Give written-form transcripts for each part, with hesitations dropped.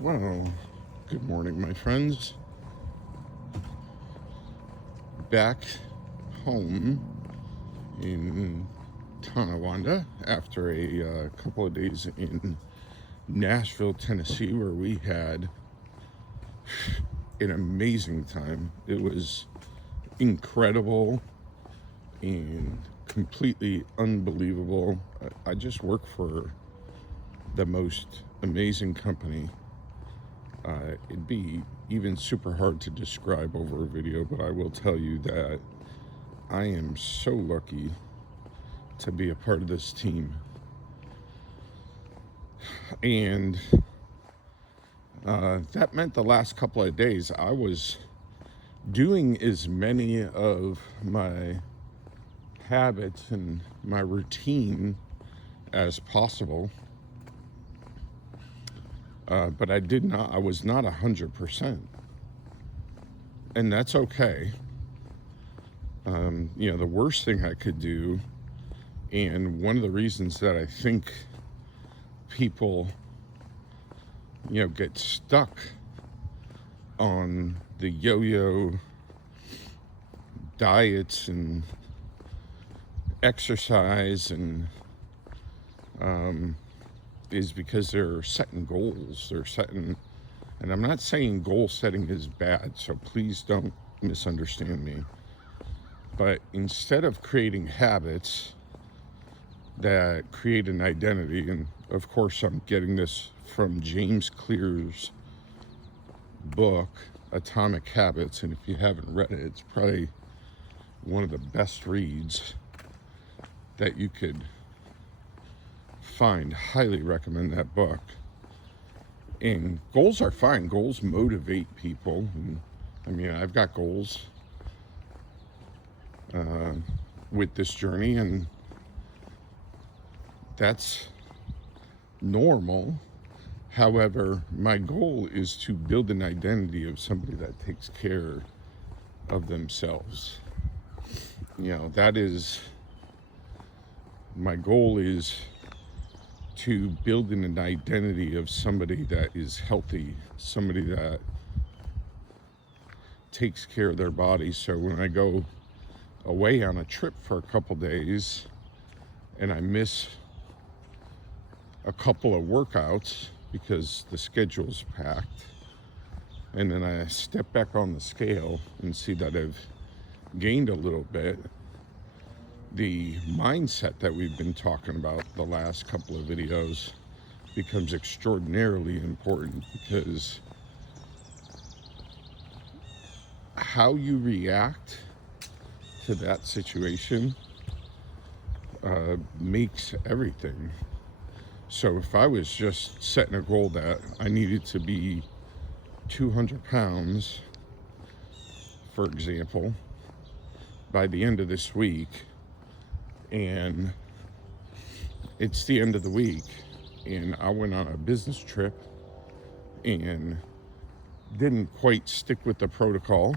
Well, good morning, my friends. Back home in Tonawanda after a couple of days in Nashville, Tennessee, where we had an amazing time. It was incredible and completely unbelievable. I just work for the most amazing company. It'd be even super hard to describe over a video, but I will tell you that I am so lucky to be a part of this team. And that meant the last couple of days I was doing as many of my habits and my routine as possible. But I was not 100%. And that's okay. The worst thing I could do, and one of the reasons that I think people, get stuck on the yo-yo diets and exercise and is because they're setting goals. And I'm not saying goal setting is bad, so please don't misunderstand me. But instead of creating habits that create an identity, and of course I'm getting this from James Clear's book, Atomic Habits, and if you haven't read it, it's probably one of the best reads that you could find. Highly recommend that book. And goals are fine. Goals motivate people. And, I've got goals with this journey, and that's normal. However, my goal is to build an identity of somebody that takes care of themselves. That is my goal, is to build an identity of somebody that is healthy, somebody that takes care of their body. So when I go away on a trip for a couple days and I miss a couple of workouts because the schedule's packed, and then I step back on the scale and see that I've gained a little bit, the mindset that we've been talking about the last couple of videos becomes extraordinarily important, because how you react to that situation makes everything. So if I was just setting a goal that I needed to be 200 pounds, for example, by the end of this week, and it's the end of the week, and I went on a business trip and didn't quite stick with the protocol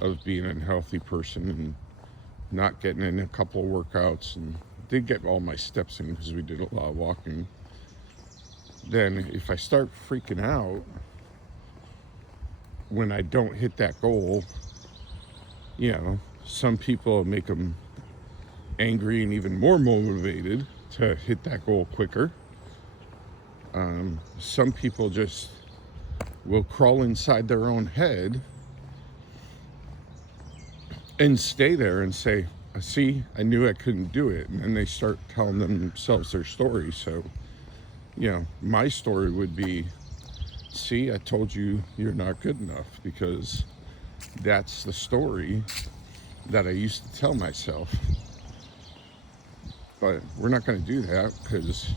of being a healthy person and not getting in a couple of workouts, and did get all my steps in because we did a lot of walking. Then if I start freaking out when I don't hit that goal, some people make them angry and even more motivated to hit that goal quicker. Some people just will crawl inside their own head and stay there and say, see, I knew I couldn't do it. And then they start telling themselves their story. So, my story would be, see, I told you you're not good enough, because that's the story that I used to tell myself. But we're not going to do that, because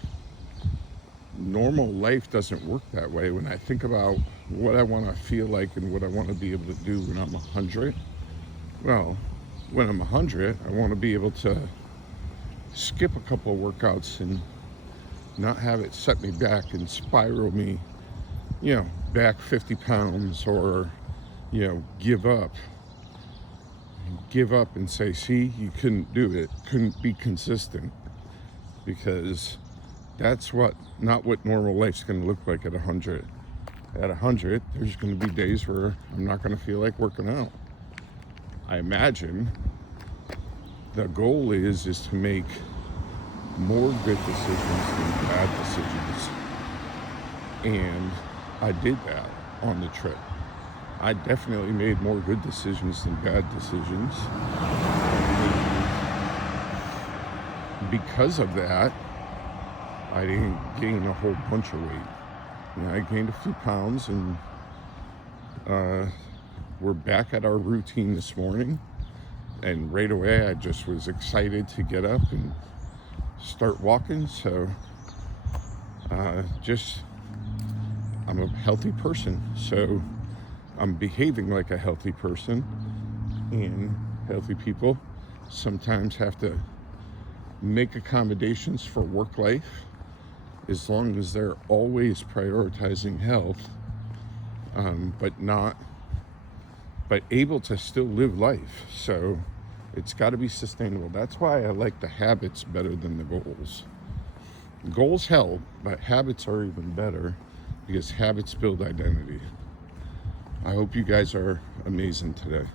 normal life doesn't work that way. When I think about what I want to feel like and what I want to be able to do when I'm 100, well, when I'm 100, I want to be able to skip a couple of workouts and not have it set me back and spiral me, back 50 pounds, or, give up and say, see, you couldn't do it, couldn't be consistent, because That's not what normal life's going to look like at 100. At 100, there's going to be days where I'm not going to feel like working out. I imagine the goal is to make more good decisions than bad decisions. And I did that on the trip. I definitely made more good decisions than bad decisions. And because of that, I didn't gain a whole bunch of weight. I gained a few pounds, and we're back at our routine this morning. And right away, I just was excited to get up and start walking. So I'm a healthy person. So I'm behaving like a healthy person. And healthy people sometimes have to make accommodations for work life, as long as they're always prioritizing health, but able to still live life. So it's got to be sustainable. That's why I like the habits better than the goals. Goals help, but habits are even better, because habits build identity. I hope you guys are amazing today.